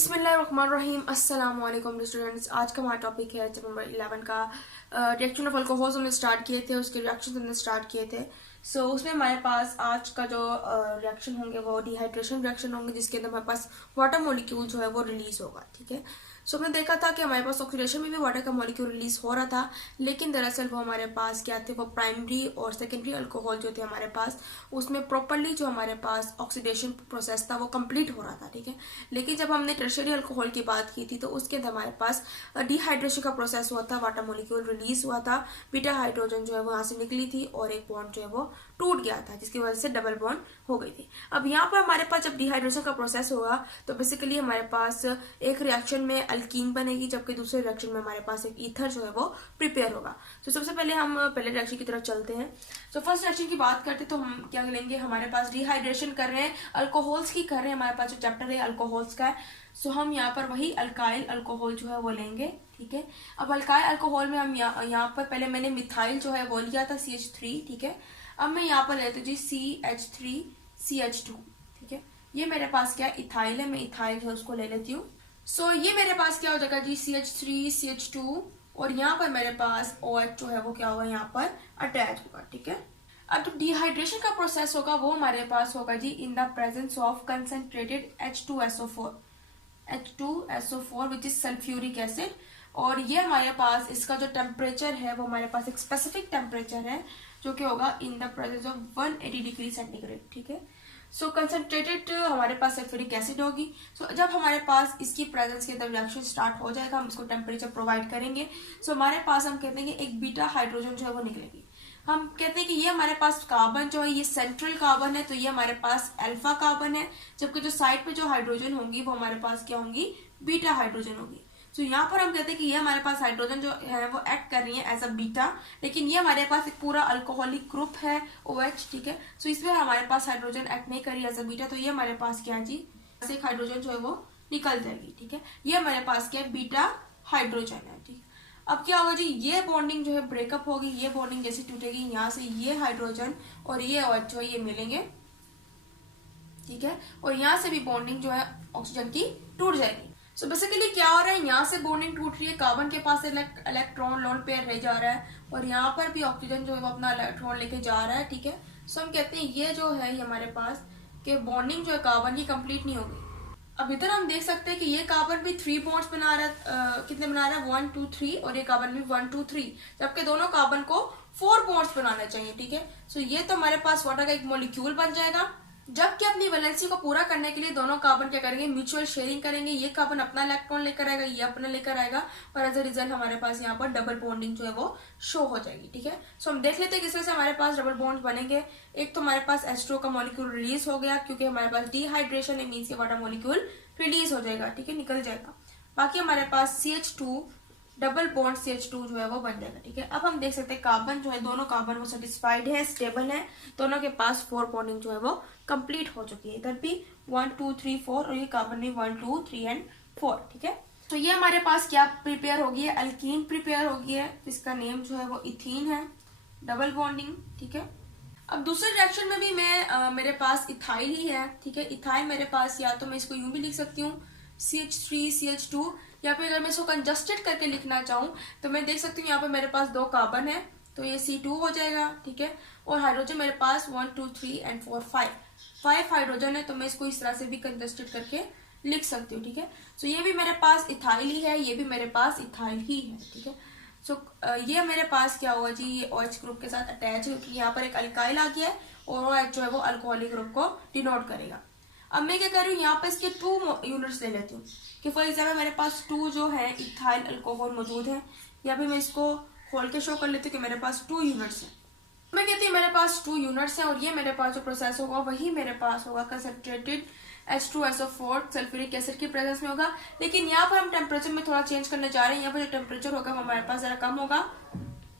बिस्मिल्लाहिर्रहमानिर्रहीम अस्सलाम वालेकुम स्टूडेंट्स। आज का हमारा टॉपिक है चैप्टर नंबर 11 का रिएक्शन ऑफ अल्कोहल्स हमने स्टार्ट किए थे, उसके रिएक्शन हमने स्टार्ट किए थे। उसमें हमारे पास आज का जो रिएक्शन होंगे वो डिहाइड्रेशन रिएक्शन होंगे, जिसके अंदर हमारे पास वाटर मॉलिक्यूल जो है वो रिलीज होगा। ठीक है, हमने देखा था कि हमारे पास ऑक्सीडेशन में भी वाटर का मॉलिक्यूल रिलीज हो रहा था, लेकिन दरअसल वो हमारे पास क्या थे, वो प्राइमरी और सेकेंडरी अल्कोहल जो थे हमारे पास, उसमें प्रॉपरली जो हमारे पास ऑक्सीडेशन प्रोसेस था वो कंप्लीट हो रहा था। ठीक है, लेकिन जब हमने टर्शियरी अल्कोहल की बात की थी तो उसके अंदर हमारे पास डिहाइड्रेशन का प्रोसेस हुआ था, वाटर मॉलिक्यूल रिलीज हुआ था, बीटा हाइड्रोजन जो है वो यहाँ से निकली थी और एक बॉन्ड जो है वो टूट गया था, जिसकी वजह से डबल बॉन्ड हो गई थी। अब यहाँ पर हमारे पास जब डिहाइड्रेशन का प्रोसेस होगा तो बेसिकली हमारे पास एक रिएक्शन में अल्कीन बनेगी, जबकि दूसरे रिएक्शन में हमारे पास एक ईथर जो है वो प्रिपेयर होगा। तो सबसे पहले हम पहले रिएक्शन की तरफ चलते हैं। फर्स्ट रिएक्शन की बात करते तो हम क्या लेंगे, हमारे पास डिहाइड्रेशन कर रहे हैं, अल्कोहल्स की कर रहे हैं, हमारे पास जो चैप्टर है अल्कोहल्स का है। हम यहाँ पर वही अल्काइल अल्कोहल जो है वो लेंगे। ठीक है, अब अल्काइल अल्कोहल में हम यहाँ पर पहले मैंने मिथाइल जो है वो लिया था CH3। ठीक है, अब मैं यहाँ पर लेती हूँ जी CH3CH2। ठीक है, ये मेरे पास क्या इथाइल है, मैं इथाइल जो है उसको ले लेती हूँ। ये मेरे पास क्या हो जाएगा जी CH3CH2, और यहाँ पर मेरे पास OH जो है वो क्या होगा यहाँ पर अटैच होगा। ठीक है, अब जो डिहाइड्रेशन का प्रोसेस होगा वो हमारे पास होगा जी in the presence of concentrated H2SO4 which is sulphuric acid. और ये हमारे पास इसका जो टेम्परेचर है वो हमारे पास एक स्पेसिफिक टेम्परेचर है जो कि होगा इन the presence of 180 degree centigrade. ठीक है, कंसंट्रेटेड हमारे पास सल्फ्यूरिक एसिड होगी। जब हमारे पास इसकी प्रेजेंस के अंदर रिएक्शन स्टार्ट हो जाएगा, हम इसको टेम्परेचर प्रोवाइड करेंगे। हमारे पास हम कहते हैं कि एक बीटा हाइड्रोजन जो है वो निकलेगी। हम कहते हैं कि ये हमारे पास कार्बन जो है ये सेंट्रल कार्बन है, तो ये हमारे पास अल्फा कार्बन है, जबकि जो साइड पे जो हाइड्रोजन होंगी वो हमारे पास क्या होंगी, बीटा हाइड्रोजन होगी। यहाँ पर हम कहते हैं कि ये हमारे पास हाइड्रोजन जो है वो एक्ट कर रही है एज अ बीटा, लेकिन ये हमारे पास एक पूरा अल्कोहलिक ग्रुप है OH। ठीक है, इसमें हमारे पास हाइड्रोजन एक्ट नहीं करी एज अ बीटा, तो ये हमारे पास क्या है जी, एक हाइड्रोजन जो है वो निकल जाएगी। ठीक है, ये हमारे पास क्या है, बीटा हाइड्रोजन है। ठीक है, अब क्या होगा जी, ये बॉन्डिंग जो है ब्रेकअप होगी, ये बॉन्डिंग जैसे टूटेगी, यहाँ से ये हाइड्रोजन और ये OH जो है ये मिलेंगे। ठीक है, और यहाँ से भी बॉन्डिंग जो है ऑक्सीजन की टूट जाएगी। बेसिकली क्या हो रहा है, यहाँ से बॉन्डिंग टूट रही है, कार्बन के पास इलेक्ट्रॉन लोन पेयर रह जा रहा है, और यहाँ पर भी ऑक्सीजन जो है वो अपना इलेक्ट्रॉन लेके जा रहा है। ठीक है, हम कहते हैं ये जो है हमारे पास कि बॉन्डिंग जो है कार्बन की कंप्लीट नहीं होगी। अब इधर हम देख सकते हैं कि ये कार्बन भी 3 बॉन्ड्स बना रहा है, कितने बना रहा है 1 2 3, और ये कार्बन भी 1 2 3, जबकि दोनों कार्बन को 4 बॉन्ड्स बनाना चाहिए। ठीक है, ये तो हमारे पास वाटर का एक मॉलिक्यूल बन जाएगा, जबकि अपनी वैलेंसी को पूरा करने के लिए दोनों कार्बन क्या करेंगे, म्यूचुअल शेयरिंग करेंगे। ये कार्बन अपना इलेक्ट्रॉन लेकर आएगा, ये अपना लेकर आएगा, और एज अ रिजल्ट हमारे पास यहाँ पर डबल बॉन्डिंग जो है वो शो हो जाएगी। ठीक है, हम देख लेते हैं किस तरह से हमारे पास डबल बॉन्ड बनेंगे। एक तो हमारे पास H2O का मॉलिक्यूल रिलीज हो गया, क्योंकि हमारे पास डिहाइड्रेशन है, मीन्स के वाटर मॉलिक्यूल रिलीज हो जाएगा। ठीक है, निकल जाएगा। बाकी हमारे पास CH2 डबल बॉन्ड CH2 जो है वो बन जाएगा। ठीक है, अब हम देख सकते हैं कार्बन जो है, दोनों कार्बन वो सेटिस्फाइड है, स्टेबल है, दोनों के पास 4 बॉन्डिंग जो है वो कंप्लीट हो चुकी है। इधर भी 1 2 3 4, और ये कार्बन भी 1 2 3 एंड 4। ठीक है, ये हमारे पास क्या प्रिपेयर होगी है, अल्कीन प्रिपेयर होगी है, इसका नेम जो है वो इथीन है, डबल बॉन्डिंग। ठीक है, अब दूसरे रिएक्शन में भी मैं मेरे पास इथाइल ही है। ठीक है, इथाइल मेरे पास, या तो मैं इसको यूं भी लिख सकती हूँ CH3CH2, या फिर अगर मैं इसको कंजस्टेड करके लिखना चाहूँ तो मैं देख सकती हूँ यहाँ पे मेरे पास 2 कार्बन है, तो ये C2 हो जाएगा। ठीक है, और हाइड्रोजन मेरे पास 1 2 3 एंड 4 5 हाइड्रोजन है, तो मैं इसको इस तरह से भी कंजस्टेड करके लिख सकती हूँ। ठीक है, ये भी मेरे पास इथाइल ही है, ये भी मेरे पास इथाइल ही है। ठीक है, ये मेरे पास क्या हुआ जी, ये OH ग्रुप के साथ अटैच है, क्योंकि यहाँ पर एक अल्काइल आ गया है, और OH जो है वो अल्कोहलिक ग्रुप को डिनोट करेगा। अब मैं क्या कर रही हूँ, यहाँ पे इसके 2 यूनिट्स ले लेती हूँ, कि फॉर एग्जाम्पल मेरे पास 2 जो है इथाइल अल्कोहल मौजूद है, या फिर मैं इसको खोल के शो कर लेती हूँ कि मेरे पास 2 यूनिट्स हैं। मैं कहती हूँ मेरे पास 2 यूनिट्स हैं, और ये मेरे पास जो प्रोसेस होगा वही मेरे पास होगा कंसंट्रेटेड H2SO4 सल्फ्यूरिक एसिड की प्रेजेंस में होगा। लेकिन यहाँ पर हम टेम्परेचर में थोड़ा चेंज करने जा रहे हैं, यहाँ पर जो टेम्परेचर होगा वो हमारे पास जरा कम होगा,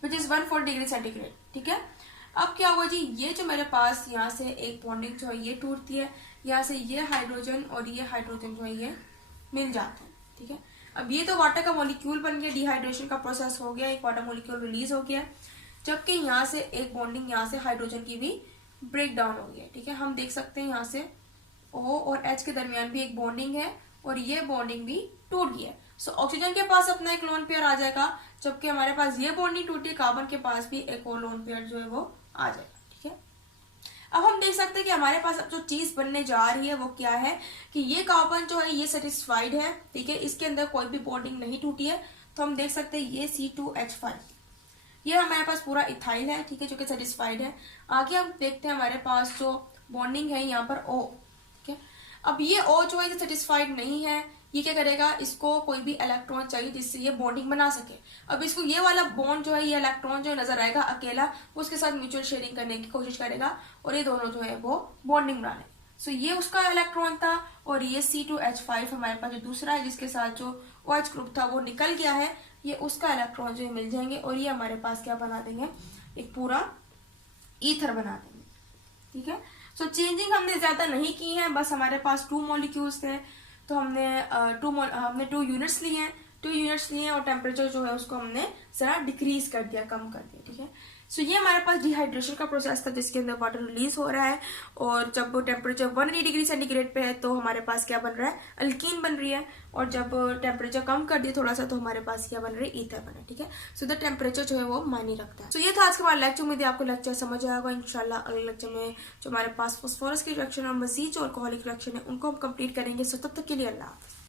विच इज 140 डिग्री सेंटीग्रेड। ठीक है, अब क्या होगा जी, ये जो मेरे पास यहाँ से एक बॉन्डिंग जो है ये टूटती है, यहाँ से ये हाइड्रोजन और ये हाइड्रोजन जो है ये मिल जाते हैं। ठीक है, अब ये तो वाटर का मॉलिक्यूल बन गया, डिहाइड्रेशन का प्रोसेस हो गया, एक वाटर मॉलिक्यूल रिलीज हो गया, जबकि यहाँ से एक बॉन्डिंग यहाँ से हाइड्रोजन की भी ब्रेक डाउन हो गया। ठीक है, हम देख सकते हैं यहाँ से O और H के दरमियान भी एक बॉन्डिंग है, और ये बॉन्डिंग भी टूट गई है। सो ऑक्सीजन के पास अपना एक लोन पेयर आ जाएगा, जबकि हमारे पास ये बॉन्डिंग टूटी, कार्बन के पास भी एक और लोन पेयर जो है वो आ जाएगा। ठीक है, अब हम देख सकते हैं कि हमारे पास अब जो चीज बनने जा रही है वो क्या है कि ये कार्बन जो है ये सेटिस्फाइड है। ठीक है, इसके अंदर कोई भी बॉन्डिंग नहीं टूटी है, तो हम देख सकते हैं ये C2H5 ये हमारे पास पूरा इथाइल है। ठीक है, जो कि सेटिस्फाइड है। आगे हम देखते हैं हमारे पास जो बॉन्डिंग है यहाँ पर O। ठीक है, अब ये O जो है सेटिस्फाइड नहीं है, ये क्या करेगा, इसको कोई भी इलेक्ट्रॉन चाहिए जिससे ये बॉन्डिंग बना सके। अब इसको ये वाला बॉन्ड जो है, ये इलेक्ट्रॉन जो नजर आएगा अकेला, उसके साथ म्यूचुअल शेयरिंग करने की कोशिश करेगा और ये दोनों जो है वो बॉन्डिंग बना लेंगे। सो ये उसका इलेक्ट्रॉन था और ये C2H5 हमारे पास जो दूसरा है जिसके साथ जो OH ग्रुप था वो निकल गया है, ये उसका इलेक्ट्रॉन जो है मिल जाएंगे और ये हमारे पास क्या बना देंगे, एक पूरा ईथर बना देंगे। ठीक है, सो चेंजिंग हमने ज्यादा नहीं की है, बस हमारे पास 2 मॉलिक्यूल्स थे, तो हमने 2 यूनिट्स लिए हैं, 2 यूनिट्स लिए और टेम्परेचर जो है उसको हमने जरा डिक्रीज कर दिया, कम कर दिया। ठीक है, सो ये हमारे पास डिहाइड्रेशन का प्रोसेस था जिसके अंदर वाटर रिलीज हो रहा है, और जब टेम्परेचर 180 डिग्री सेंटीग्रेड पे है तो हमारे पास क्या बन रहा है, अल्कीन बन रही है, और जब टेम्परेचर कम कर दिया थोड़ा सा तो हमारे पास क्या बन रही है, ईथर बना है। ठीक है, सो द टेम्परेचर जो है वो मायने रखता है। सो ये था आज का हमारा लेक्चर। उम्मीद है आपको लेक्चर समझ आएगा। इंशाल्लाह अगले लेक्चर में जो हमारे पास फास्फोरस की रिएक्शन और मजीद जो अल्कोहलिक रिएक्शन है उनको हम कंप्लीट करेंगे। सो तब तक के लिए अल्लाह हाफिज़।